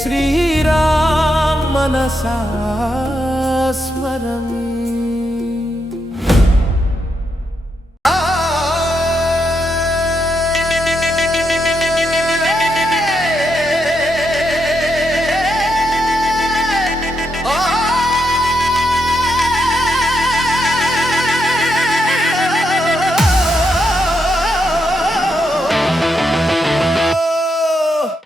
श्रीराम मनसा स्मरामि।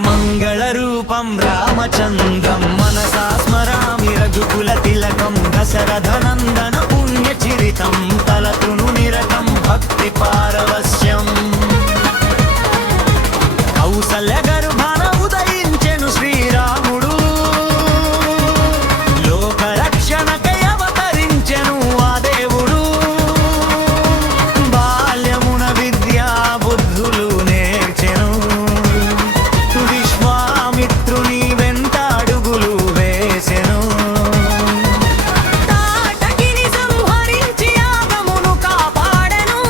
మంగళరూపం రామచంద్రం మనసా స్మరామి రఘుకుల తిలకం దశరథనందన పుణ్యచరితం తలతును నిరతం భక్తి పారవస్యం కౌసల్య గర్భాన ఉదయించెను శ్రీరాముడు లోకరక్షణకై అవతరించెను ఆ దేవుడు బాల్యమున విద్యా బుద్ధులు నేర్చెను విశ్వామిత్రుని వెంట అడుగులు వేసెను తాటకిని సంహరించి యాగమును కాపాడెను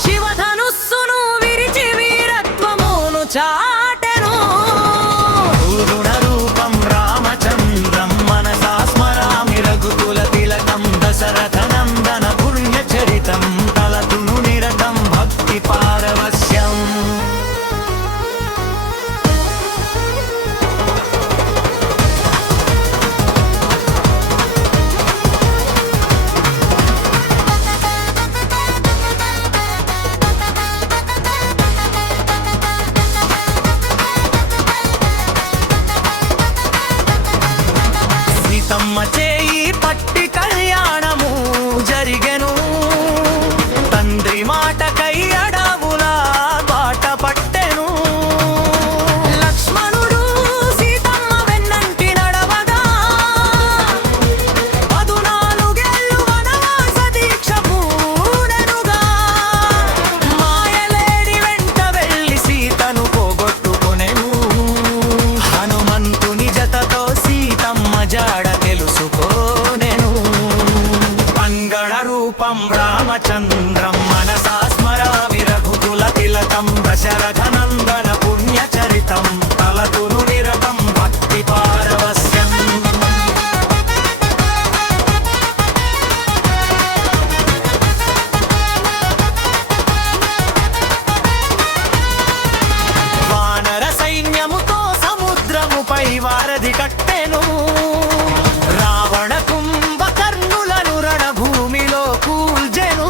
శివధనుస్సును విరిచి వీరత్వమును చాటెను పూర్ణరూపం రామచంద్రం మనసా స్మరామి రఘుకుల తిలకం దశరథనందన పుణ్యచరితం తలతును నిరతం భక్తి పారవస్యం సీతమ్మ చేయి పట్టి కళ్యాణము జరిగెను తండ్రి మాటకై అడవులా బాట పట్టెను లక్ష్మణుడు సీతమ్మ వెన్నంటి నడవగా 14 ఏళ్ళు వనవాస దీక్ష పూనెనుగా మాయలేడి వెంట వెళ్ళి సీతను పోగొట్టుకొనెను హనుమంతుని జతతో సీతమ్మ జాడ తెలుసుకోనెను మంగళ రూపం రామచంద్రం మనసా స్మరామి రఘుకుల తిలకం దశరథనందన పుణ్యచరితం తలతును నిరతం భక్తి పారవస్యం వానర సైన్యముతో సముద్రముపై వారధి కట్టెను రావణ కుంభకర్ణులను రణభూమిలో కూల్చెను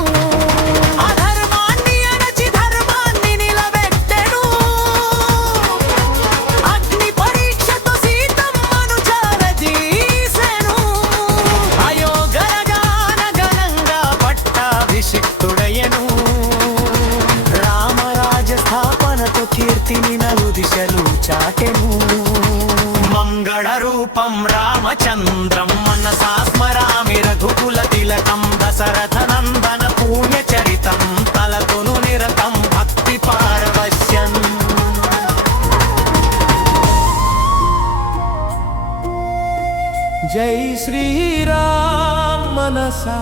అధర్మాన్ని అణచి ధర్మాన్ని నిలబెట్టెను అగ్ని పరీక్షతో సీతమ్మను చారదీసెను అయోగరగాన ఘనంగా పట్టాభిషిక్తుడయ్యెను రామరాజ స్థాపనతో కీర్తిని నలు దిశలు చాటెను మంగళ రూపం రామచంద్రం మనసా స్మరామి రఘుకుల తిలకం దశరథనందన పుణ్యచరితం తలతును నిరతం భక్తి పారవస్యం जय श्रीराम मनसा